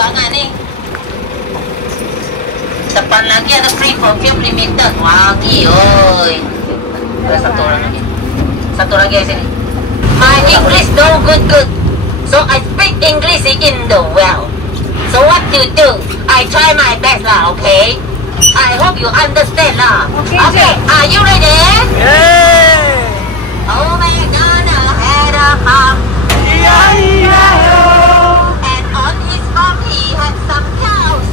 Kembangan ni. Depan lagi ada free perfume limited. Wangi, oi. Ada satu orang lagi. Satu lagi di sini. My English no good. So I speak English in the well. So what to do? I try my best lah, okay? I hope you understand lah. Okay, are you ready? Yeah. Oh my God, had a hum. And on his farm he had some cows.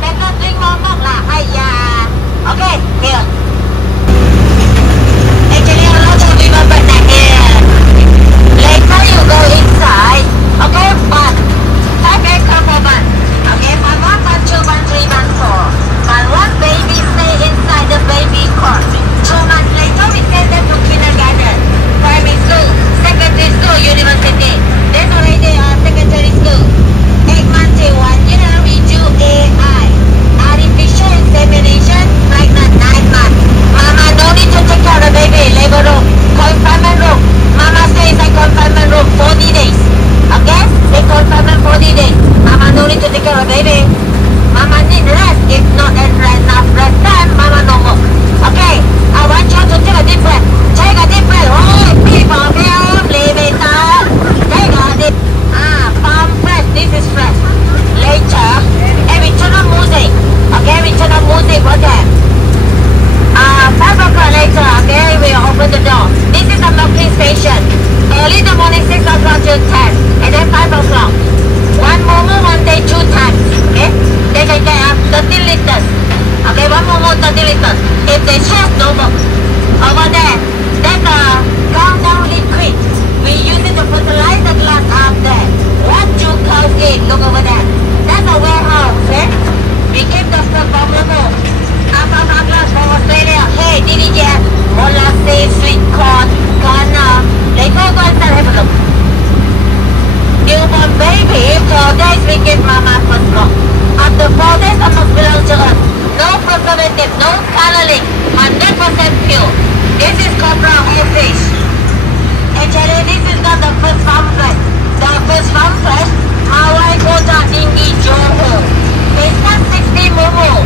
Better drink more milk lah. Okay, here. Actually, a lot of people but not here. Later you go inside. Okay, but I very careful man. Okay, but 1, 2, 3, 4. But one baby stay inside the baby cot. 2 months later we send them to kindergarten, primary school, secondary school, university. Then already secondary school. 8 months to 1 year we do AI. Artificial insemination, pregnant 9 months. Mama no need to take care of the baby, labor room, confinement room. Mama stay inside confinement room 40 days. Okay? They confinement 40 days. Mama no need to take care of the baby. Mama need rest. If not enough rest time, Mama no work. Okay? I want you to take a deep breath. Take a deep breath. Oh, people, leave it up. Take a deep. Palm fresh. This is fresh. Later, and we turn on music. Okay, we turn on music for them. 5 o'clock later, okay, we open the door. This is a milking station. Early in the morning, 6 o'clock to 10. And then 5 o'clock. One momo, 1 day, 2 times. Okay? They can get up 30 liters. Okay, one momo, 30 liters. If they share, no more. Over there, that's a countdown liquid. We use it to fertilize the glass up there. What you cows eat? Look over there. That's a warehouse, eh? We keep the stuff from Momo. Our glass from Australia. Hey, did you get molasses, sweet corn, corn? Later, go and have a look. Newborn baby, 4 days we give mama first milk. After 4 days, the milk belongs to us. No preservative, no coloring, 100% pure. This is cobra whole fish. Actually, this is not the first farm fresh. The first farm fresh, Hawaii Kota Tinggi Johor. It's not 60 Momo.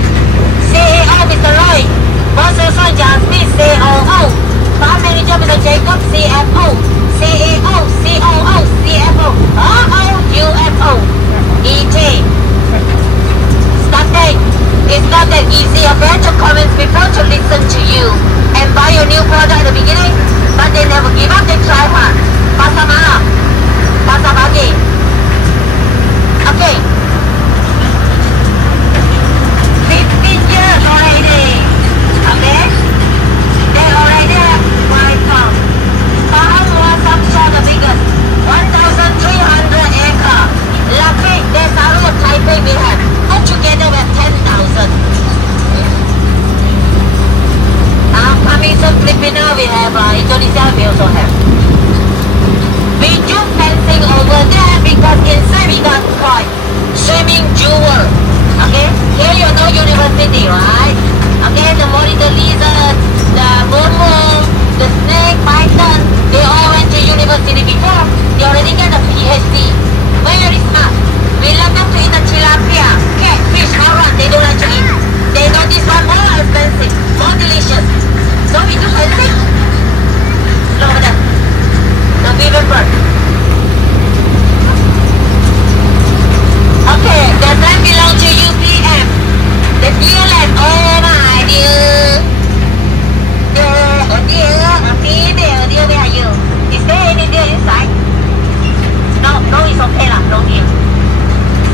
CEO Mr. Roy. Boss also Jasmine, COO. Farm manager Mr. Jacob, CFO. CEO, COO, CFO. UFO. ET. Starting. It's not that easy. A bunch of comments before to listen to you and buy your new product at the beginning, but they never give up. They try hard. Pasar malam, pasar pagi. Okay. 15 years already. Okay. They already have 5 farms. Farm was some sort of biggest. 1,300 acre. Lucky, there's a lot of Taipei we have. Put together with 10,000. Coming soon, Filipino we have, Indonesia we also have. We do fencing over there because inside we got koi, swimming jewel. Okay, here you know university, right? Okay, the lizard, the momo, the snake, python, they all went to university before. They already get a PhD. Very smart. We love them to eat the tilapia, catfish, haram. They don't like to eat. They know this one more expensive, more delicious. So we do fencing. Look at that. The vivid bird. Okay, the land belongs to UPM. The deer land, oh my dear. Deer, where are you? Is there any deer inside? No, it's okay lah, no deer.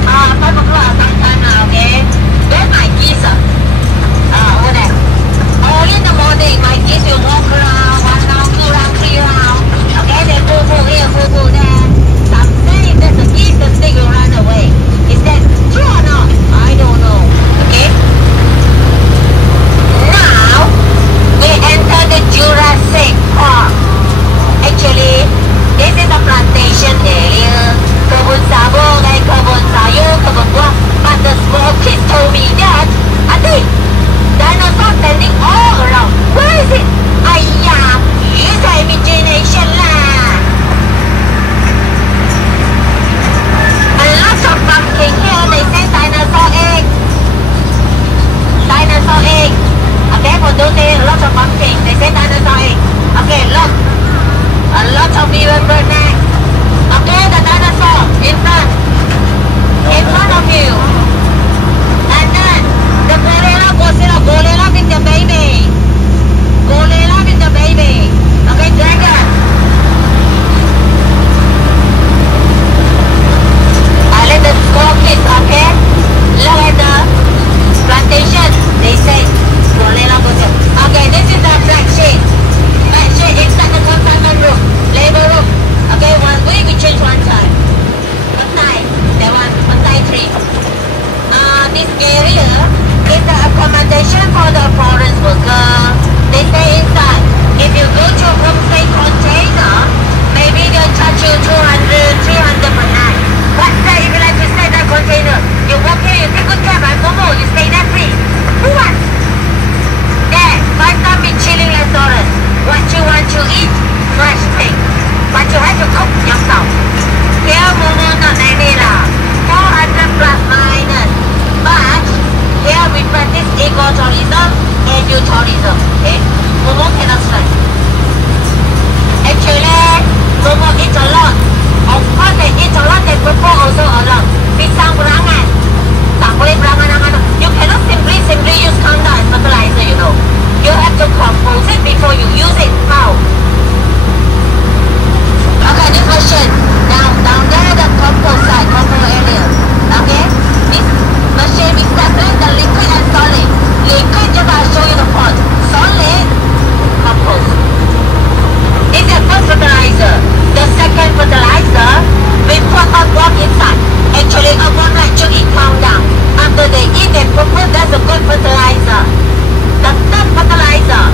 5 o'clock, sometime now, okay? Where's my geese? Over there. Early in the morning, my geese will walk around, 1 round, 2 round, 3 round. Okay, they poo here, poo there. Someday, if there's a geese, the snake will run away. Is that true or not? I don't know. Okay? don't say a lot of pumpkin. They say dinosaur egg. Okay, look. A lot of beaver bird nest. Okay, the dinosaur in front. In front of you. And then the gorilla with the baby. Gorilla with the baby. Okay, dragon. Let the school kids, okay? Look at the plantation. They say gorilla goes. Okay, this is the black sheep. Black sheep inside the confinement room, labor room. Okay, 1 week we change 1 time. One time, that one time 3. This area is the accommodation for the foreign worker. They stay inside. If you go to homestay container, maybe they'll charge you 200, 300 per night. But say if you like to stay in that container, you walk in, you take good care of Momo, you stay there free. Who wants? There, 5-star Michelin restaurant. What you want to eat? Fresh thing. But you have to cook yourself. Here Momo not 90 lah. 400 plus minus. But here we practice eco-tourism and you tourism. Okay? Momo cannot strike. Actually, Momo eat a lot. Of course they eat a lot, they prefer also a lot. Pisang berangan. Tak boleh berangan-angan. You cannot simply use kanda as fertilizer, you know. You have to compose it before you use it. How? Okay, this machine. Down there, the compost side, compost area. Okay? This machine is separate the liquid and solid. Liquid, just I'll show you the pot. Solid, compost. This is the first fertilizer. The second fertilizer, we put earthworm inside. Actually, earthworm like to eat calm down. After they eat, they put that's a good fertilizer. The third fertilizer,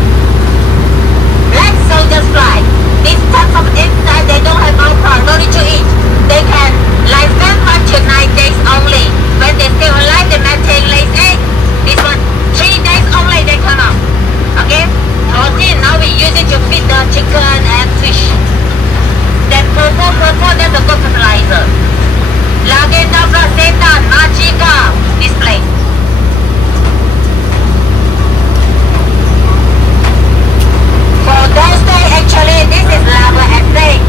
black soldiers fly. These types of insects, they don't have alcohol, no need to eat. They can lifespan 5 to 9 days only. When they still alive, they maintain lays egg. This one, 3 days only they come out. Okay? Protein, now we use it to feed the chicken and fish. Then purple, that's a good fertilizer. Lagenda, Setan, Magica, this place. For those days, actually, this is rubber estate.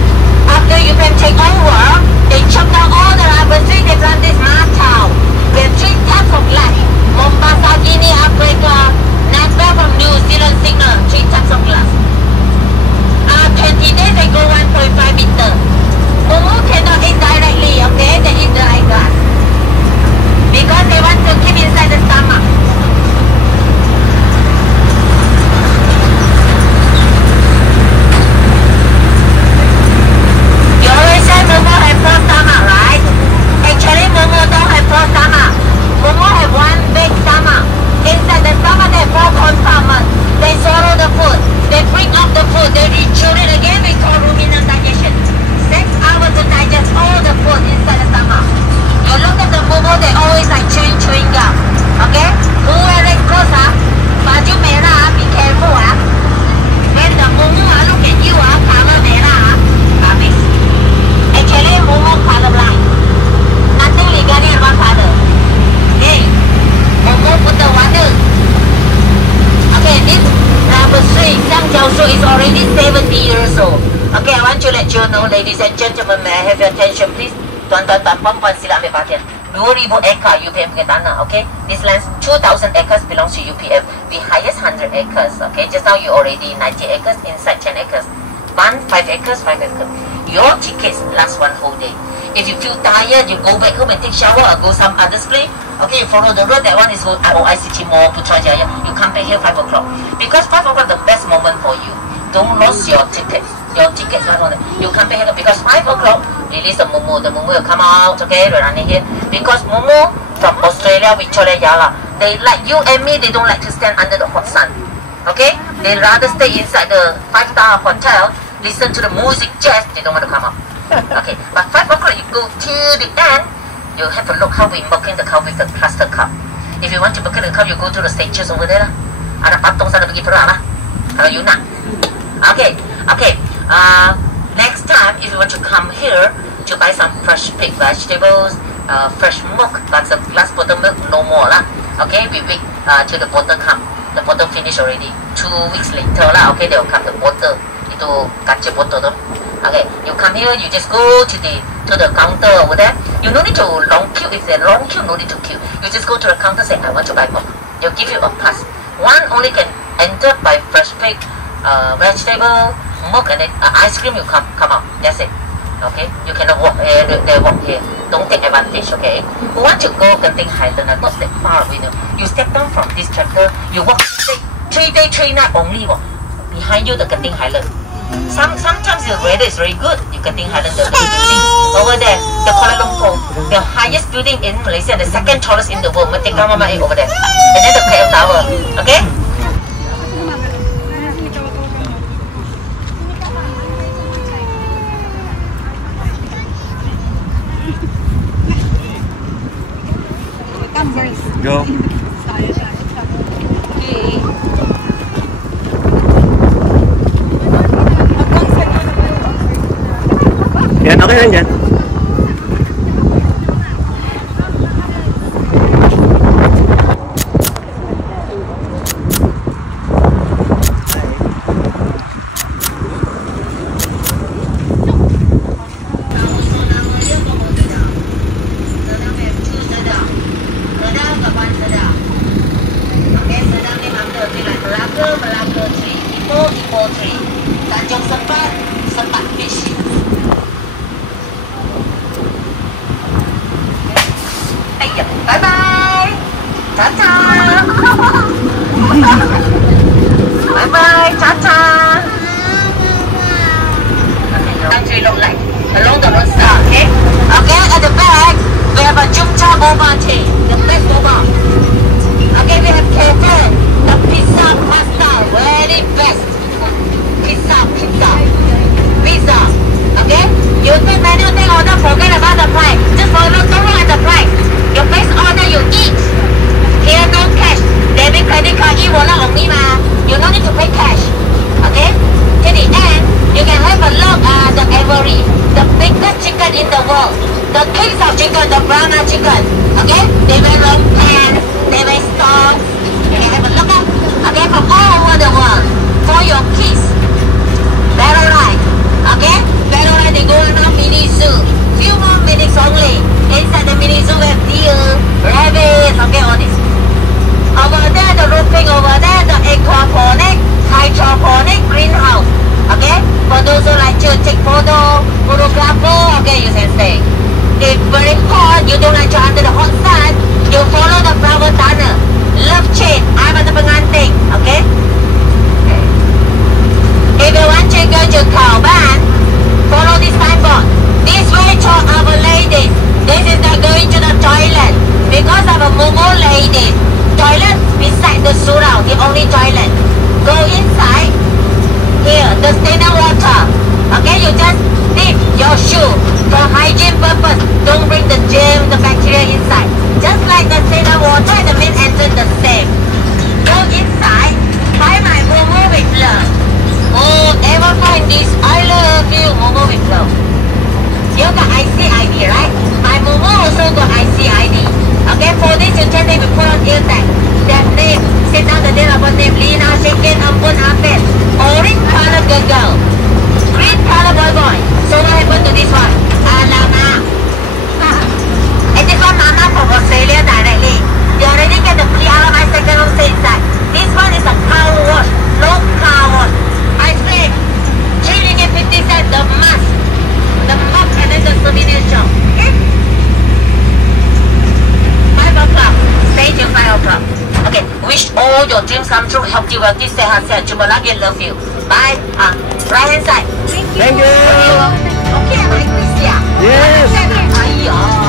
After you can take over, they chop down all the rubber trees, they plant this matau. We have 3 types of glass. Mombasa, Guinea, Africa, Napa from New Zealand, signal, 3 types of glass. 20 days, they go 1.5 meter. Momo cannot eat directly, okay? They eat dry grass. Because they want to keep inside the stomach. You always say Momo have 4 stomach, right? Actually, Momo don't have 4 stomach. Momo have 1 big stomach. Inside the stomach, they have 4 compartments. They swallow the food. They bring up the food. They rechew it again. We call ruminant digestion. 6 hours to digest all the food inside the stomach. You look at the Momo, they always like chewing gum. Okay? Who wearing clothes, baju merah, be careful, When the Momo look at you, color merah, habis. Actually, Momo colorblind. Nothing legally about color. Okay? Momo put the water. Okay, this rubber tree, Jiangjiao is already 70 years old. Okay, I want to let you know, ladies and gentlemen, may I have your attention, please? Tuan-tuan, puan-puan, sila ambil perhatian. 2,000 acre UPM punya tanah, okay? This land, 2,000 acres belongs to UPM. We highest 100 acres, okay? Just now you already 90 acres, inside 10 acres. Bun, 5 acres, 5 acres. Your tickets last 1 whole day. If you feel tired, you go back home and take shower or go some other place. Okay, you follow the road, that one is ICT Mall, Putrajaya. You come back here 5 o'clock. Because 5 o'clock the best moment for you. Don't lose your tickets. Your tickets, you come back here because 5 o'clock, release the Momo. The Momo will come out, okay, we're running here. Because Momo from Australia, with Chole Yala, they like you and me, they don't like to stand under the hot sun. Okay? They rather stay inside the 5-star hotel, listen to the music, jazz, they don't want to come out. Okay, but 5 o'clock you go till the end, you have to look how we milking the cow with the cluster cup. If you want to milk the cow, you go to the statues over there lah. Ada patung sana pergi perah lah. Kalau you nak. Okay, okay. Next time, if you want to come here to buy some fresh pig vegetables, fresh milk, but the glass bottle milk no more lah. Okay, we wait till the bottle come. the bottle finish already. 2 weeks later lah, okay, they will come the bottle. Itu kaca botol tu. Okay, you come here, you just go to the counter over there. You no need to long queue. It's a long queue, no need to queue. You just go to the counter, say I want to buy milk. They'll give you a pass. One only can enter by fresh pick, vegetable, milk, and then ice cream. You come out. That's it. Okay, you cannot walk here. They walk here. Don't take advantage. Okay. Who want to go Genting Highland? Not that far away. You step down from this tractor. You walk 3 day, 3 night only. Walk behind you the Genting Highland. Sometimes the weather is very good. You Genting Highland, the building over there, the Kuala Lumpur, the highest building in Malaysia, the second tallest in the world. Merdeka Mama over there, and then the KL Tower. Okay. Go. Yan, okay lang yan. Bye-bye. Ta-ta. Bye-bye. Ta-ta. Country look like along the roadside, okay? Okay, at the back, we have a Jumcha boba tea, the best boba. Okay, we have cafe, the pizza pasta, very best. Pizza. Okay? You take menu, take order, forget about the price. Just follow, don't look at the price. You place order, you eat. Here no cash. Debit credit card, e-wallet only ma. You don't need to pay cash. Okay? Till the end, you can have a look at the Avery, the biggest chicken in the world. The kings of chicken, the Brahma chicken. Okay? They wear long pants, they wear stocks. You can have a look at. Okay? From all over the world. For your kids. Better right. Okay? Better right, they go around mini zoo. Few more minutes only. Inside the mini zoo we have deer, rabbits, okay, all this. Over there, the roofing over there, the aquaponic, hydroponic greenhouse. Okay? For those who like to take photographer, okay, you can stay. If very hot, you don't like to under the hot sun, you follow the flower tunnel. Love chain, I'm at the pengantin, okay? If you want to go to Kembangan, follow this signboard. This way to our ladies. This is not going to the toilet. Because of a Momo ladies. Toilet beside the surau, the only toilet. Go inside. Here, the standard water. Okay, you just dip your shoe for hygiene purpose. Don't bring the germ, the bacteria inside. Just like the standard water and the main entrance the same. Go inside. Find my Momo with love. Oh, ever find this? I love you, Momo with love. You got IC/ID, right? My Momo also got IC/ID. Okay, for this you just need to put on ear tag. Their name, sit down the date of birth name, Lina, Shekin, Ampun, Hafid. Orange color girl. Green color boy. So what happened to this one? Alamak. And this one mama from Australia directly. They already get the free alamak second home stay inside. This one is a car wash. No car wash. Ice cream. 3 ringgit 50 cents, the mask. The mug and then the souvenir shop. Okay? 5 o'clock. Stay till 5 o'clock. Okay. Wish all your dreams come true. Healthy, wealthy, stay healthy. Jumpa lagi. Love you. Bye. Right hand side. Thank you. Okay, like this, yeah. Yes. Aiyo.